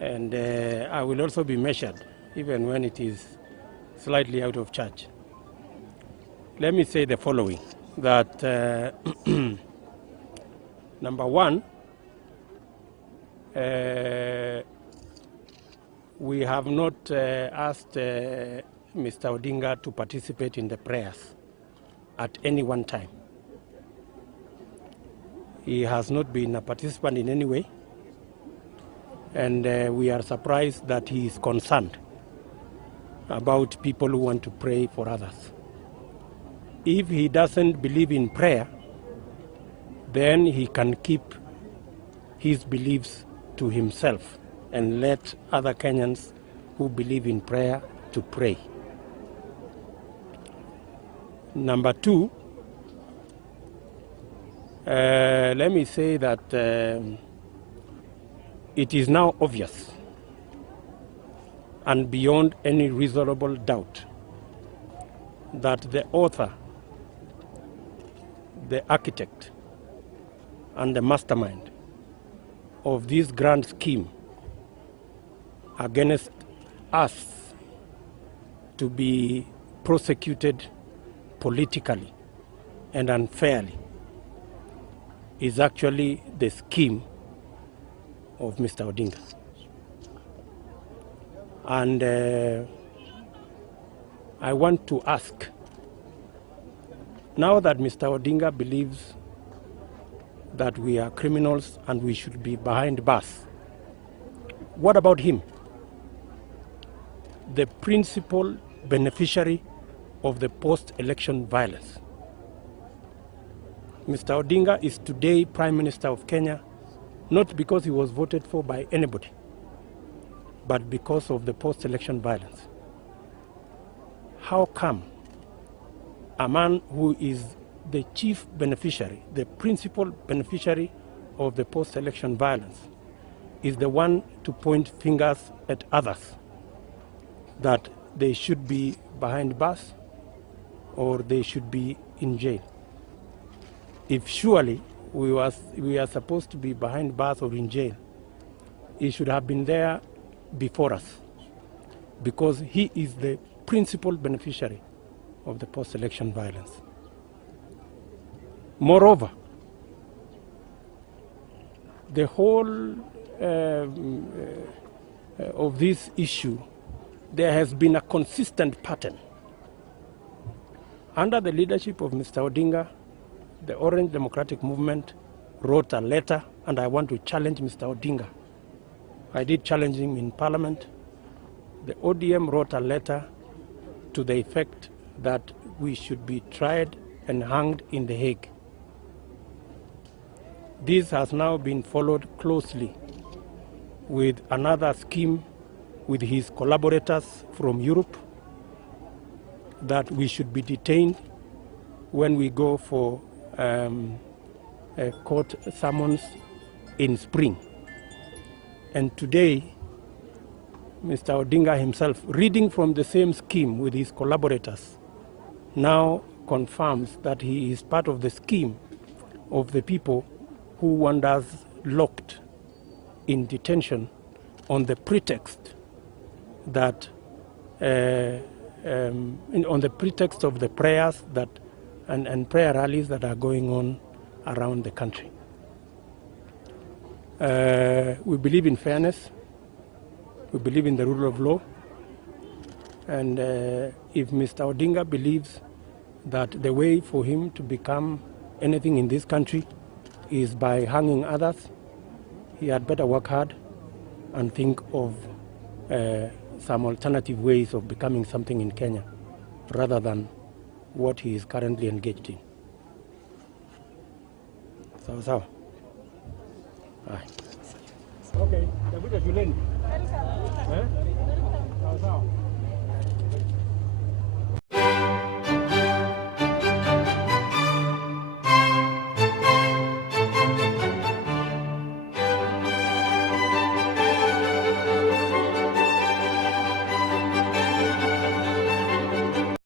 And I will also be measured, even when it is slightly out of charge. Let me say the following, that number one, we have not asked Mr. Odinga to participate in the prayers at any one time. He has not been a participant in any way, and we are surprised that he is concerned about people who want to pray for others. If he doesn't believe in prayer, then he can keep his beliefs to himself and let other Kenyans who believe in prayer to pray. Number two, let me say that it is now obvious and beyond any reasonable doubt that the author, the architect, and the mastermind of this grand scheme against us to be prosecuted politically and unfairly is actually the scheme of Mr. Odinga. And I want to ask, now that Mr. Odinga believes that we are criminals and we should be behind bars, what about him? The principal beneficiary of the post-election violence. Mr. Odinga is today Prime Minister of Kenya, not because he was voted for by anybody, but because of the post-election violence. How come a man who is the chief beneficiary, the principal beneficiary of the post-election violence, is the one to point fingers at others that they should be behind bars or they should be in jail? If surely we are supposed to be behind bars or in jail, he should have been there before us, because he is the principal beneficiary of the post-election violence. Moreover, the whole of this issue, there has been a consistent pattern. Under the leadership of Mr. Odinga, the Orange Democratic Movement wrote a letter, and I want to challenge Mr. Odinga. I did challenge him in Parliament. The ODM wrote a letter to the effect that we should be tried and hanged in The Hague. This has now been followed closely with another scheme with his collaborators from Europe, that we should be detained when we go for a court summons in spring. And today, Mr. Odinga himself, reading from the same scheme with his collaborators, now confirms that he is part of the scheme of the people who want us locked in detention on the pretext that on the pretext of the prayers that and prayer rallies that are going on around the country. We believe in fairness. We believe in the rule of law. And if Mr. Odinga believes that the way for him to become anything in this country is by hanging others, he had better work hard and think of some alternative ways of becoming something in Kenya rather than what he is currently engaged in. Sawa. Aye. Okay, takuja shuleni. Sawa.